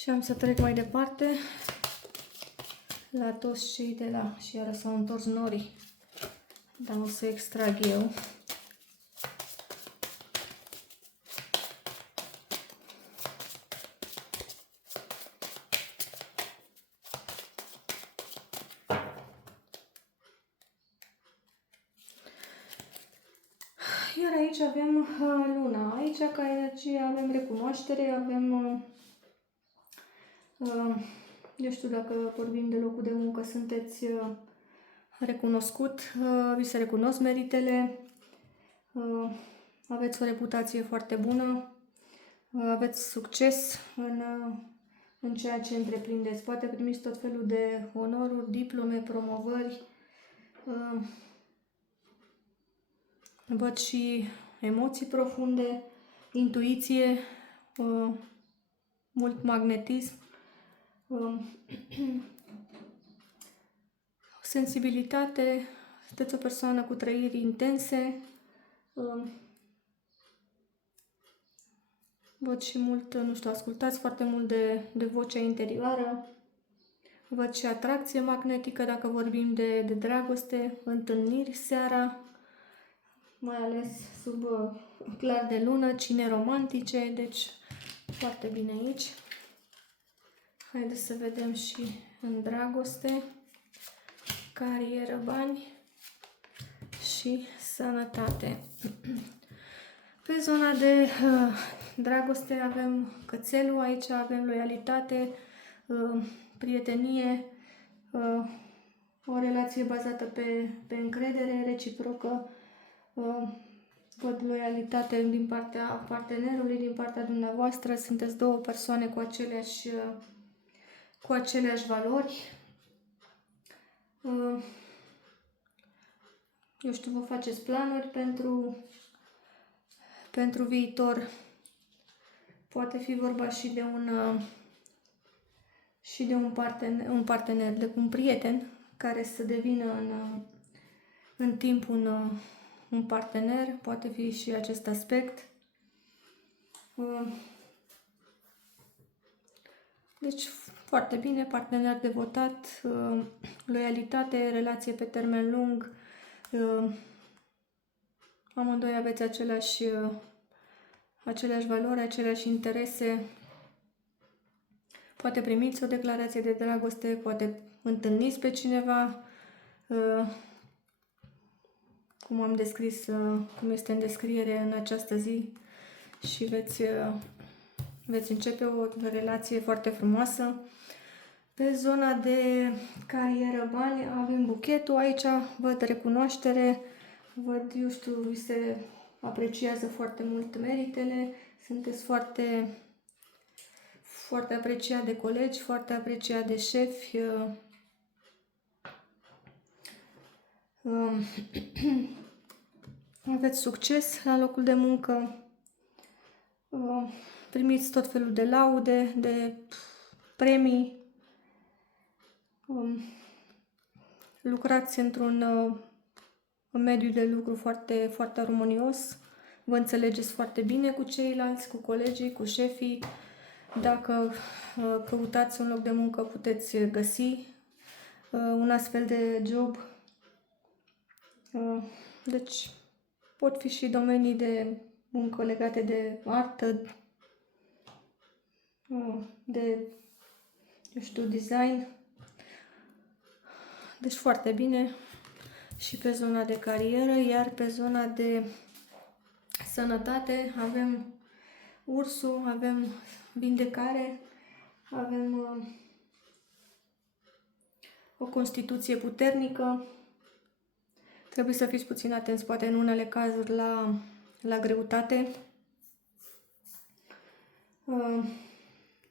Și am să trec mai departe la toți cei de la... Și iară s-au întors norii. Dar o să extrag eu. Iar aici avem luna. Aici, ca energie, avem recunoaștere, avem... eu știu, dacă vorbim de locul de muncă, sunteți recunoscut, vi se recunosc meritele, aveți o reputație foarte bună, aveți succes în ceea ce întreprindeți. Poate primiți tot felul de onoruri, diplome, promovări. Văd și emoții profunde, intuiție, mult magnetism, sensibilitate, sunteți o persoană cu trăiri intense. Văd și mult, nu știu, ascultați foarte mult de vocea interioară. Văd și atracție magnetică, dacă vorbim de dragoste, întâlniri seara, mai ales sub clar de lună, cine romantice, deci foarte bine aici. Haideți să vedem și în dragoste, carieră, bani și sănătate. Pe zona de dragoste avem cățelul, aici avem loialitate, prietenie, o relație bazată pe încredere reciprocă, văd loialitate din partea partenerului, din partea dumneavoastră, sunteți două persoane cu aceleași valori. Eu știu, vă faceți planuri pentru viitor. Poate fi vorba și de un partener, de un prieten care să devină în timp un partener. Poate fi și acest aspect. Deci, foarte bine, partener devotat, loialitate, relație pe termen lung. Amândoi aveți aceleași valori, aceleași interese. Poate primiți o declarație de dragoste, poate întâlniți pe cineva, cum am descris, cum este în descriere în această zi, și veți începe o relație foarte frumoasă. Pe zona de carieră, bani, avem buchetul, aici văd recunoaștere, văd, eu știu, vi se apreciază foarte mult meritele, sunteți foarte, foarte apreciat de colegi, foarte apreciat de șefi. Aveți succes la locul de muncă, primiți tot felul de laude, de premii, lucrați într-un mediu de lucru foarte, foarte armonios, vă înțelegeți foarte bine cu ceilalți, cu colegii, cu șefii. Dacă căutați un loc de muncă, puteți găsi un astfel de job. Deci pot fi și domenii de muncă legate de artă, de, eu știu, design. Deci foarte bine și pe zona de carieră, iar pe zona de sănătate avem ursul, avem vindecare, avem o constituție puternică. Trebuie să fiți puțin atenți, poate în unele cazuri, la greutate.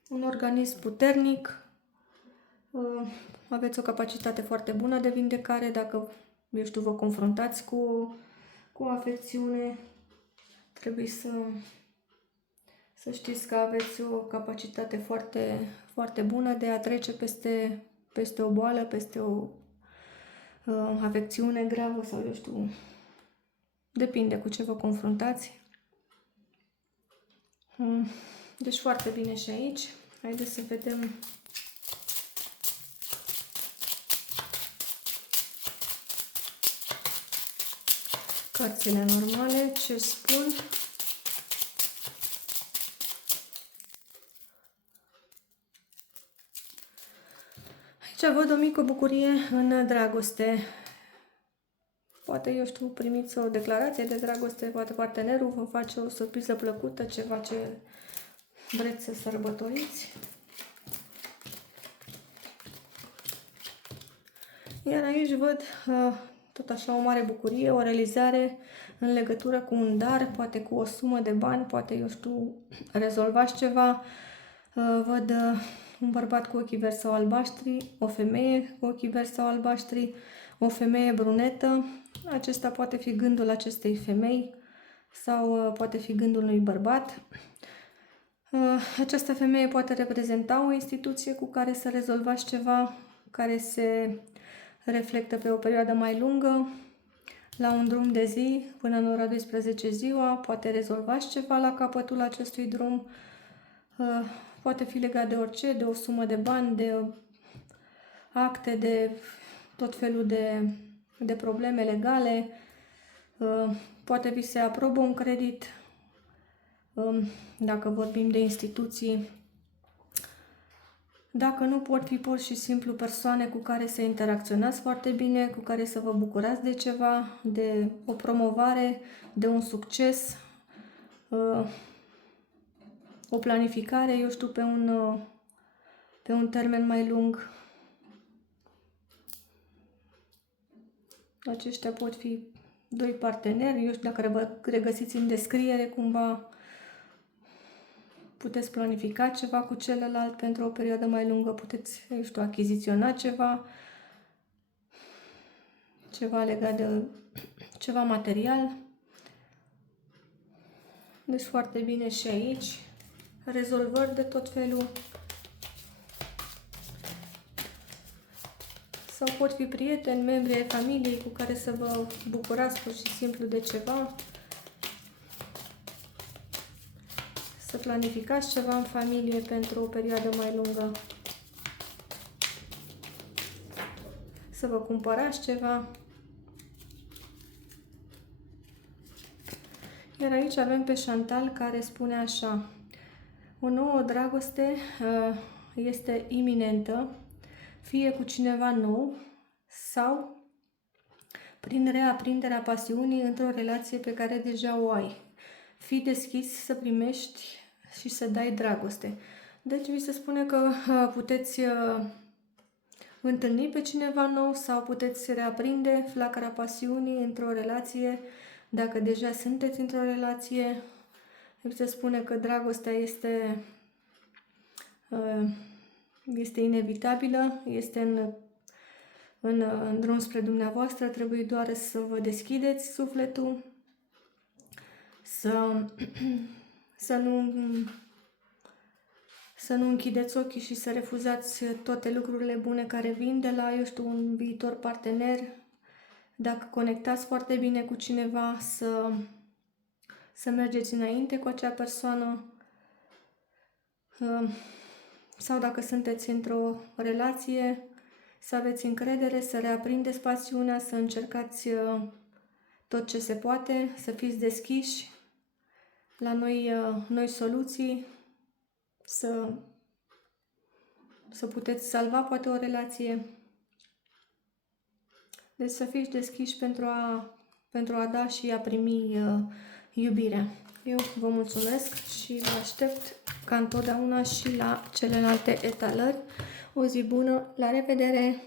Un organism puternic, aveți o capacitate foarte bună de vindecare dacă, eu știu, vă confruntați cu o afecțiune. Trebuie să știți că aveți o capacitate foarte, foarte bună de a trece peste o boală, peste o afecțiune gravă sau, eu știu, depinde cu ce vă confruntați. Deci foarte bine și aici. Haideți să vedem cărțile normale ce spun. Aici văd o mică bucurie în dragoste. Poate, eu știu, primiți o declarație de dragoste, poate partenerul vă face o surpriză plăcută, ceva ce vreți să sărbătoriți. Iar aici văd tot așa o mare bucurie, o realizare în legătură cu un dar, poate cu o sumă de bani, poate, eu știu, rezolvați ceva. Văd un bărbat cu ochii verzi sau albaștri, o femeie cu ochii verzi sau albaștri, o femeie brunetă. Acesta poate fi gândul acestei femei sau poate fi gândul unui bărbat. Această femeie poate reprezenta o instituție cu care să rezolvați ceva, care se reflectă pe o perioadă mai lungă, la un drum de zi, până în ora 12 ziua, poate rezolvați ceva la capătul acestui drum, poate fi legat de orice, de o sumă de bani, de acte, de tot felul de probleme legale, poate vi se aprobă un credit, dacă vorbim de instituții. Dacă nu, pot fi pur și simplu persoane cu care să interacționați foarte bine, cu care să vă bucurați de ceva, de o promovare, de un succes, o planificare, eu știu, pe un termen mai lung. Aceștia pot fi doi parteneri, eu știu, dacă vă regăsiți în descriere, cumva puteți planifica ceva cu celălalt pentru o perioadă mai lungă, puteți, eu știu, achiziționa ceva legat de ceva material. Deci foarte bine și aici. Rezolvări de tot felul. Sau pot fi prieteni, membri ai familiei cu care să vă bucurați pur și simplu de ceva. Să planificați ceva în familie pentru o perioadă mai lungă. Să vă cumpărați ceva. Iar aici avem pe Chantal, care spune așa: o nouă dragoste este iminentă, fie cu cineva nou sau prin reaprinderea pasiunii într-o relație pe care deja o ai. Fii deschis să primești și să dai dragoste. Deci vi se spune că puteți întâlni pe cineva nou sau puteți reaprinde flacăra pasiunii într-o relație. Dacă deja sunteți într-o relație, vi se spune că dragostea este inevitabilă, este în drum spre dumneavoastră, trebuie doar să vă deschideți sufletul, să nu închideți ochii și să refuzați toate lucrurile bune care vin de la, eu știu, un viitor partener. Dacă conectați foarte bine cu cineva, să mergeți înainte cu acea persoană. Sau dacă sunteți într-o relație, să aveți încredere, să reaprindeți pasiunea, să încercați tot ce se poate, să fiți deschiși la noi soluții, să puteți salva poate o relație. Deci să fiți deschiși pentru a da și a primi iubirea. Eu vă mulțumesc și vă aștept ca întotdeauna și la celelalte etalări. O zi bună, la revedere!